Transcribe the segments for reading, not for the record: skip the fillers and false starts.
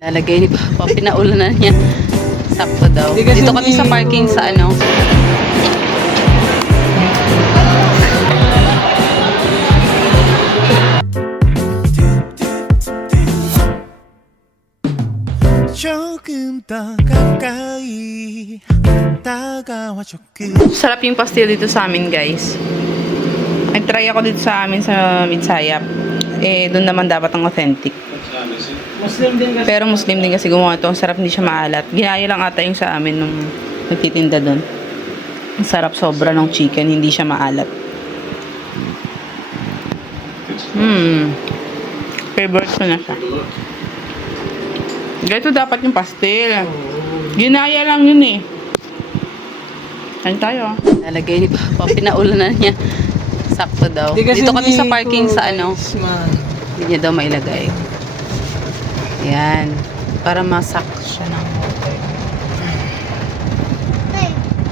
Lalagay ni Papa, pinaulanan niya. Sakto daw. Dito kami sa parking sa ano. Sarap yung pastil dito sa amin, guys. Nag-try ako dito sa amin sa Midsayap. Doon naman dapat ang authentic. Muslim din kasi. Pero Muslim din kasi gumawa ito. Ang sarap, hindi siya maalat. Ginaya lang ata yung sa amin nung nagtitinda doon. Ang sarap sobra ng chicken, hindi siya maalat. Favorite ko na siya. Ganito dapat yung pastil. Ginaya lang yun eh. Kain tayo. Lalagay ni Papa, pinaulanan niya. Sakto daw. Dito kami sa parking sa ano. Hindi niya daw mailagay. Yan. Para masak siya ng water.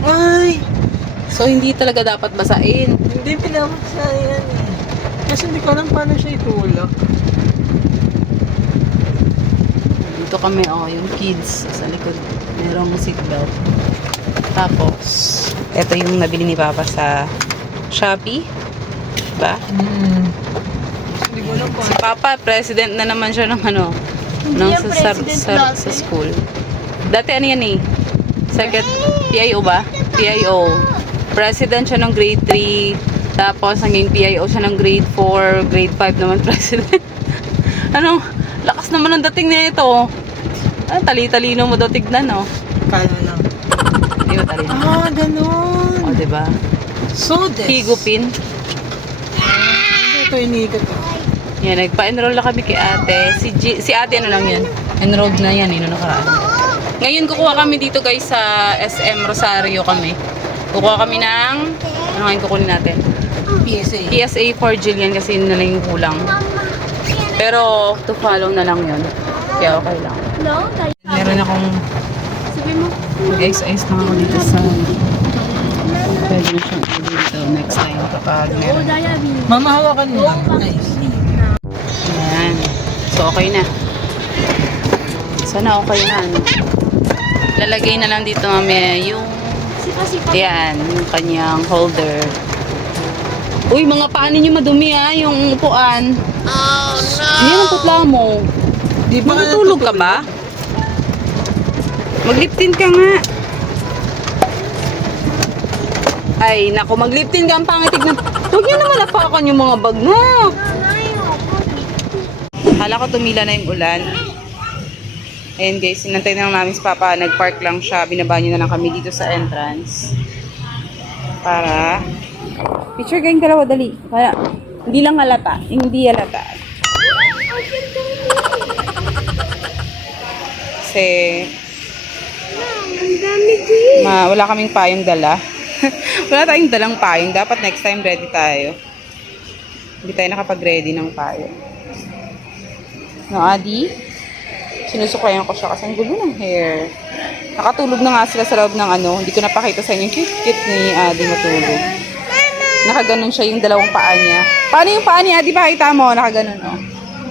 Ay! So, hindi talaga dapat basain. Hindi pinamasa yan eh. Kasi hindi ko alam paano siya itulak. Dito kami, yung kids sa likod. Merong seatbelt. Tapos, ito yung nabili ni Papa sa Shopee. Diba? Hindi ko alam Si Papa, president na naman siya ng ano, ng sa school. Dati ano yan eh? Second, PIO ba? PIO. President siya ng grade 3. Tapos, naging PIO siya ng grade 4. Grade 5 naman president. Anong, lakas naman ang dating na ito. Tali-talino mo daw tignan, no? Kala lang. Hindi mo talino. Ah, ganun. O, diba? So this. Higupin. Ito iniikat ko. Yan, nagpa-enroll na kami kay ate. Si ate ano lang yan? Enrolled na yan, noong nakaraan. Ngayon, kukuha kami dito guys sa SM Rosario kami. Kukuha kami ng, ano ngayon kukunin natin? PSA. PSA for Jillian kasi yun na lang yung kulang. Pero, to follow na lang yun. Kaya okay lang. Meron akong mag-ice-ice lang ako dito sa pwede na siyang dito next time kapag meron. Mama, hawakan mo lang. Nice. Ayan. So, okay na. Sana okay na. Ano? Lalagay na lang dito mamaya yung ayan, yung kanyang holder. Uy, mga paan ninyo madumi yung upuan. Oh, no! Hindi ang putla mo. Di ba Matutulog ka ba? Magliptin ka nga. Ay, naku, magliptin ka. Ang pangitig na. Huwag niyo na malapakan yung mga bag mo. Hala ko tumila na yung ulan. Ayan guys, sinantay na lang namin si Papa. Nag-park lang siya. Binaba niyo na lang kami dito sa entrance. Para picture kayong dalawa, dali. Para hindi lang halata. Hindi halata. Kasi wala kaming payong dala. Wala tayong dalang payong. Dapat next time ready tayo. Hindi tayo nakapag-ready ng payong. No, Adi? Sinusukayan ko siya kasi ang gulo ng hair. Nakatulog na nga sila sa loob ng ano. Hindi ko napakita sa inyo. Cute ni Adi matulog. Nakaganon siya yung dalawang paa niya. Paano yung paa ni Adi? Pakita mo. Nakaganon, oh.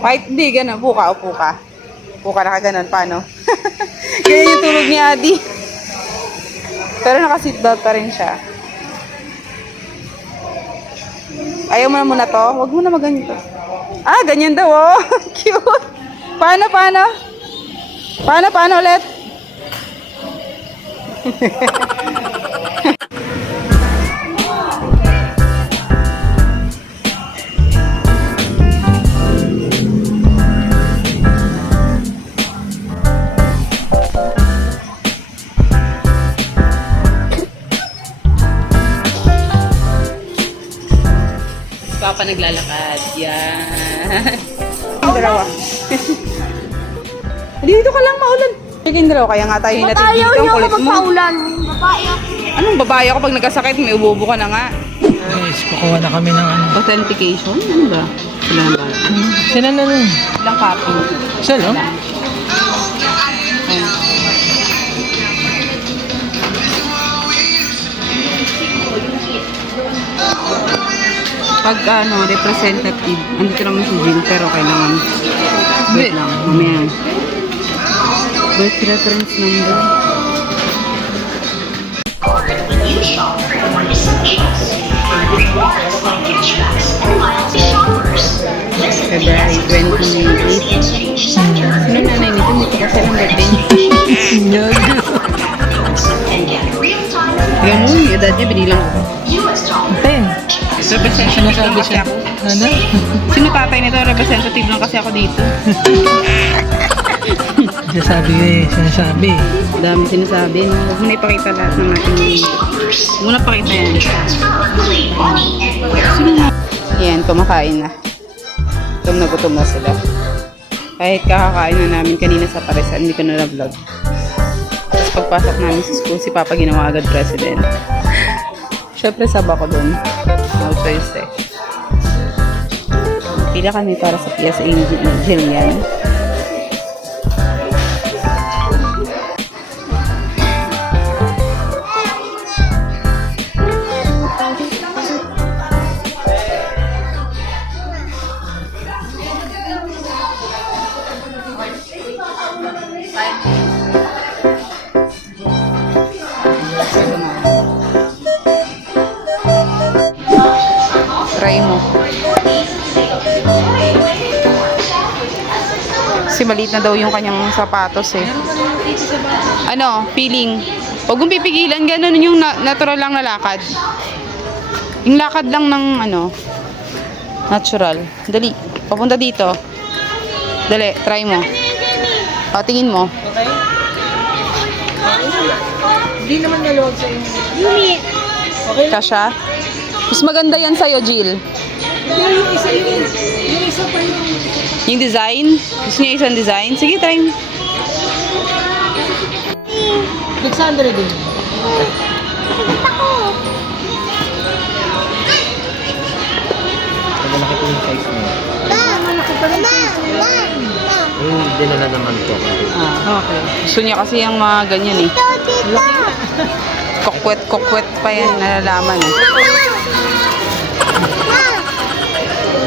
Kahit hindi, ganon. Upo ka, upo ka. Upo ka, nakaganon. Paano? Ganyan yung tulog ni Adi. Pero naka-seatbelt pa rin siya. Ayaw mo na muna to? Huwag mo na maganito. Ah, ganyan daw, oh. Cute. Paano? Paano ulit? Papa naglalakad. Yan. Yung dalawa. Dito ka lang maulan. Yung dalawa, kaya nga tayo hinatid dito. Ang kulit mo. Babae ako. Anong babae ako pag nagkasakit? May ubo ka na nga. Guys, kukuha na kami ng ano. Authentication? Ano ba? Sila na ba? Sila na nun. Ilang copy? Sila, no? Ayun. Pag representative, andito naman si Jill, pero kailangan wait lang. Mamaya. Birth reference number. When you shop for your essentials, earn rewards like cashbacks and loyalty shoppers. Visit the February Service 28. Exchange Center Sino nanay nito? Hindi ko kasi lang birthday. Yun. and get real-time Alam mo, yung edad niya, binilang ko. US dollar. Ten. Representative lang Sinasabi kasi siya. ako. Ano? Sino tatay nito? Representative lang kasi ako dito. Sinasabi eh. Sinasabi. Dami sinasabi, no? Huwag mo na ipakita lahat ng ating... Huwag mo na pakita yan. Claim money anywhere. Sino na? Yan, kumakain na. Gutom na sila. Kahit kakakain na namin kanina sa Parisan, hindi ko na na-vlog. Tapos pagpasok namin sa school, si Papa ginawa agad president. Siyempre saba ko dun. No choice eh. Pila kami para sa Pia sa Angel yan. Try mo. Kasi maliit na daw yung kanyang sapatos eh. Ano? Feeling. Huwag mong pipigilan. Ganun yung natural lang na lakad. Yung lakad lang ng ano, natural. Dali. Papunta dito. Dali. Try mo. O, tingin mo. Okay? Hindi naman naluwag sa inyo. Okay lang. Kasha? Mas maganda yan sa'yo, Jill. Yung isa yun. Yung isa pa yun. Yung design? Gusto niya isang design? Sige, try mo. Alexandra din. Malaki po yung size mo. Yung dinala naman po. Ah. Okay. Gusto niya kasi yung mga ganyan eh. Kokwet pa yan, nalalaman eh.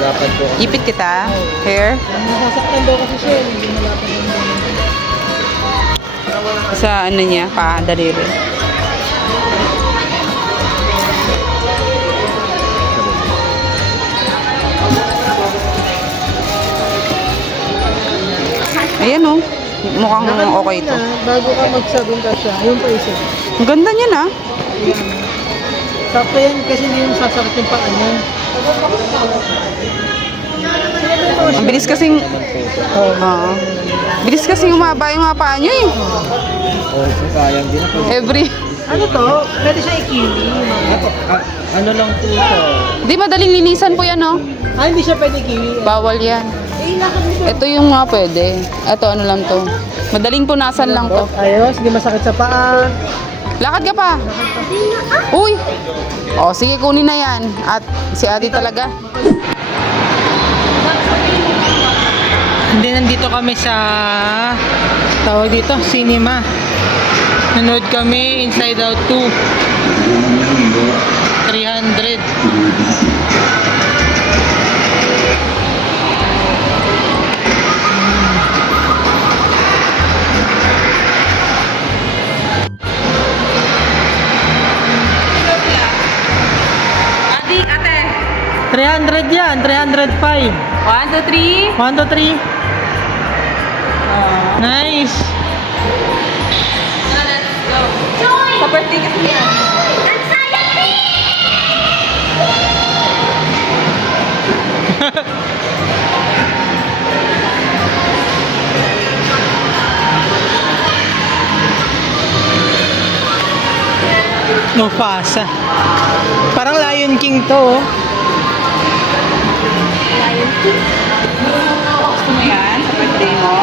Wala pa po. Ipit kita? Hair? Nasasaktan daw kasi siya. Hindi malapit ng Sa ano niya, daliri. Ayan oh. Mukhang okay to. Bago ka magsabing ka siya. Ayun pa isa. Ang ganda niyan ah. Sakto yan kasi hindi yung sasakit yung paa niya. Ang bilis kasing... Oo. Bilis kasing umaba yung mga paa niyo eh. Oh, sayang din ako. Every... Ano to? Pwede siya i-kiwi. Ano lang po siya? Di madaling linisan po yan oh. Hindi siya pwede kiwi. Bawal yan. Eh, lakad mo siya. Ito yung mga pwede. Ito ano lang to. Madaling punasan lang to. Ayos, hindi masakit sa paa. Lakad ka pa. Uy! O, sige, kunin na yan. At si Ate talaga. Hindi, nandito kami sa tawag dito, cinema. Nanood kami Inside Out 2. 300. Adik, ate. 300 yan, 305. 1, 2, 3. 1, 2, 3. Nice. Let's go. Sa birthday kasi niya. Mufasa. Parang Lion King to. Oh. Gusto mo yan sa birthday mo?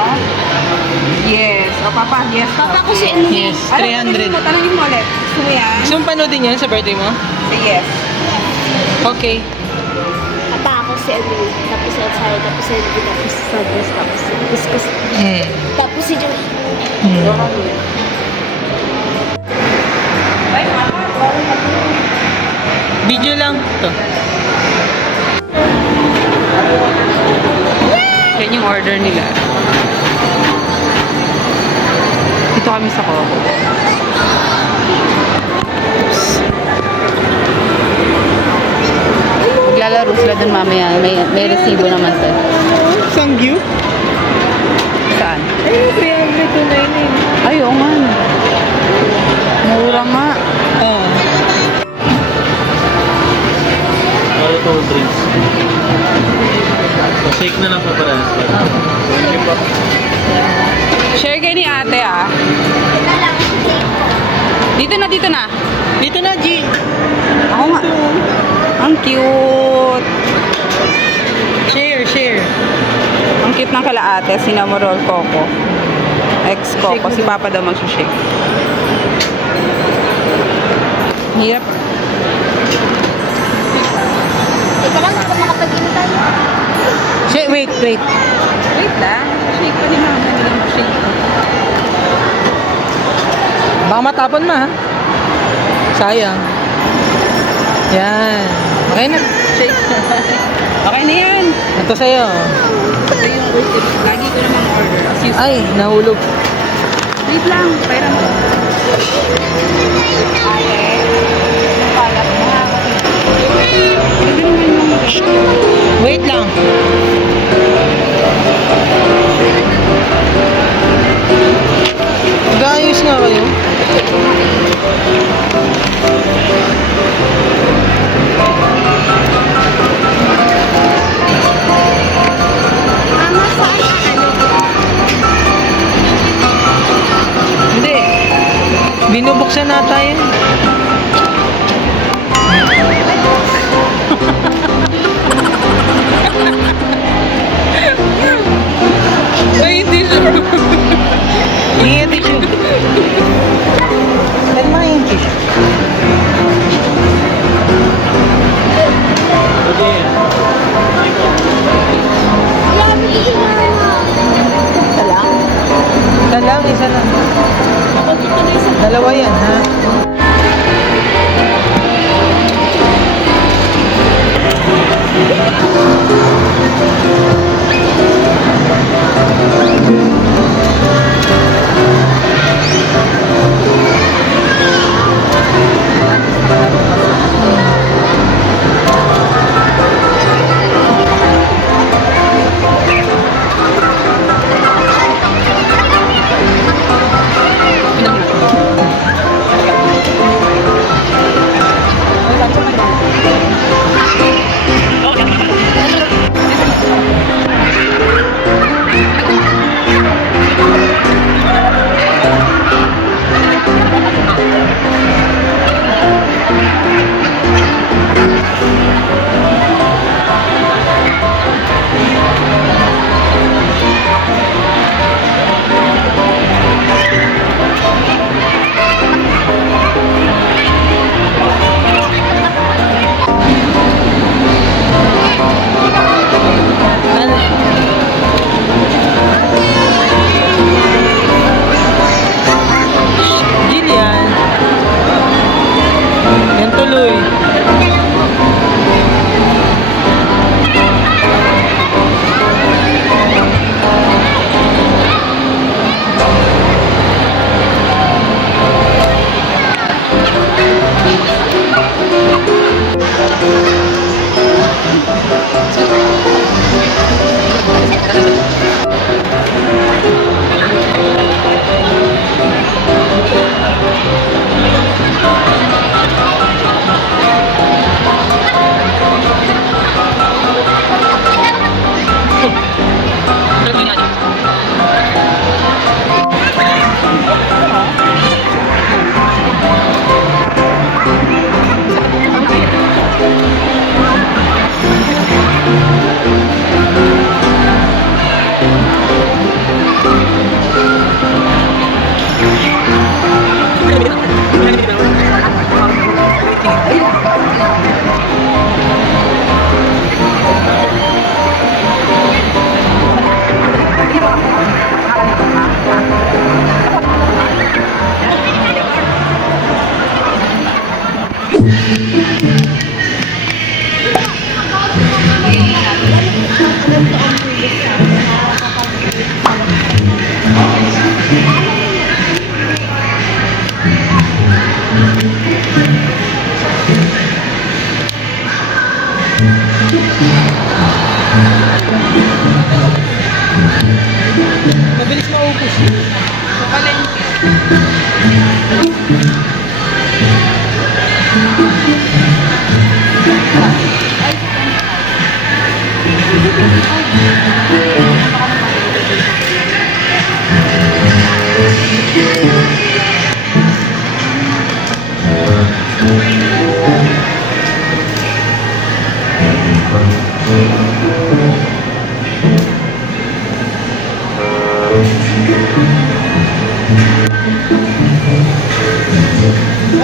Yes. O, Papa, yes. Papa ko si Yes, 300. Tanongin mo ulit. Gusto mo yan? Gusto mong panoodin yan sa birthday mo? Say yes. Okay. Papa ako si Emily, tapos si Elsaya, tapos si Emily, tapos si Sadness, tapos si Discus, tapos si Joey. Bye, Papa. Video lang to. Yan yung order nila. kami sa Coco. Maglalaro sila dun mamaya. May resibo naman to. Sanggyu? Saan? Ay, 300 Ay, oo nga. Mura nga. Oo. All cold drinks. So, shake na lang po para. Thank you po. Share kayo ni ate ah. Dito na, dito na. Dito na, G. Ako nga. Ang cute. Share, share. Ang cute ng kala ate. Sinamorol Coco. Ex-Coco. Si Papa daw mag-shake. Hirap. Teka lang, hindi ko makapag-intay. Share, wait. Wait lang. Shake pa din naman nilang shake. Baka matapon ma, ha? Sayang. Yan. Okay na. Shake. Okay na yan. Ito sa'yo. Ito yung lagi ko namang order. As usual. Ay, nahulog. Wait lang. Pairam mo. Ate. Yung palat mo ha. Wait lang. Mag-aayos nga kayo. Mama, saan ang ano? Hindi. Binubuksan na tayo. Ay, hindi sure. Hindi nga tissue. Saan mga yung tissue? Wala, bigyan mo mama. Isa lang? Isa lang, isa lang. Ako dito na isa. Dalawa yan, ha?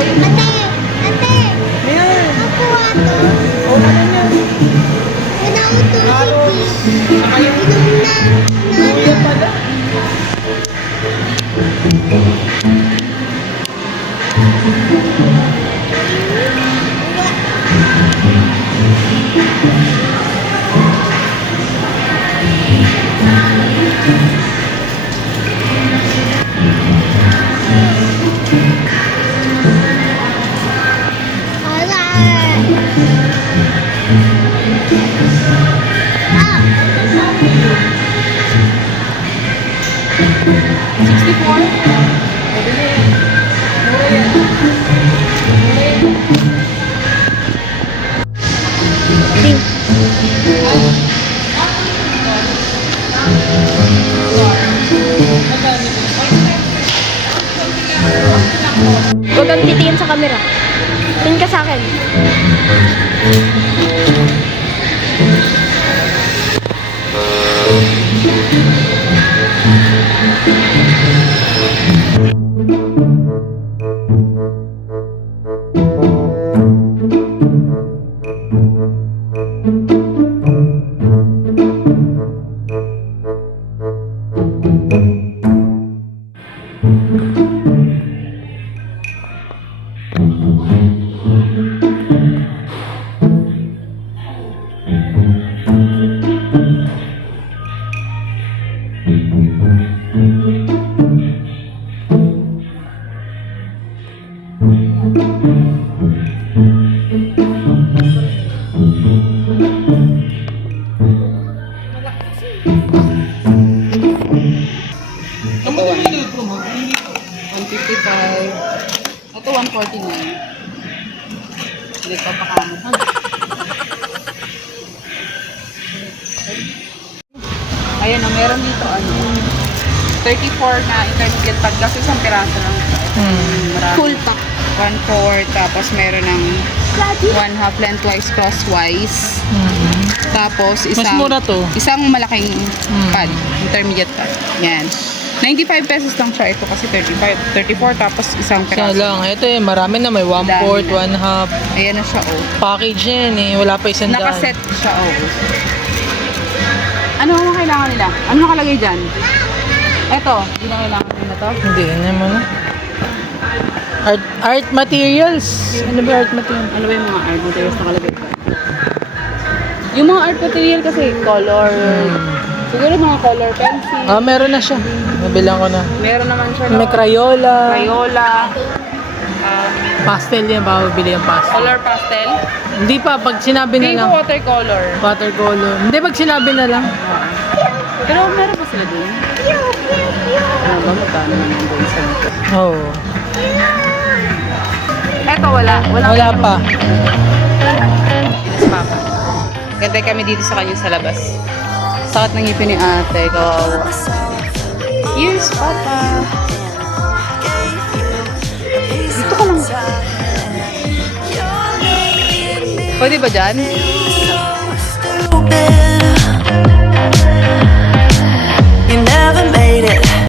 Ate! Ate! Ayan. Ako ato. O, ano yan? Pinauto Carrots. Saka yung luya pala. Huwag kang titingin sa camera. Tingin ka sa akin. Ito, 155. Ito, 149. Hindi pa pakamot. Ayan o, meron dito ano. 34 na intermediate pad kasi isang piraso lang. Marami. Full pack. 1/4, tapos meron ng 1/2 lengthwise crosswise. Tapos Mas isang mura to. isang malaking pad, intermediate pad. Yan. 95 pesos lang siya. Ito kasi 34 tapos isang Isa piraso. lang. Ito eh, marami na. May 1/4, 1/2. Ayan na siya, oh. Package yan eh. Wala pa isang daan. Nakaset siya, oh. Ano ang kailangan nila? Ano nakalagay dyan? Eto, hindi na kailangan nila to. Hindi naman. Art materials. Ano ba art materials? Ano ba yung mga art materials nakalagay dyan? Yung mga art material kasi, color. Siguro mga color pencil. Ah, meron na siya. Nabilang ko na. Meron naman siya. May Crayola. Crayola. Pastel yan. Baka bili yung pastel. Color pastel. Hindi pa. Pag sinabi na Hindi lang. ko watercolor. Watercolor. Hindi, pag sinabi na lang. Pero meron pa sila dun. Ano ba? Magkano naman doon sa ito? Oo. Eto, wala. Wala pa. Si Papa. Gantay kami dito sa kanya sa labas. Sakit ng ngipin ni ate. Kawawa. Here's Papa. Dito ka lang. Pwede ba dyan? stupid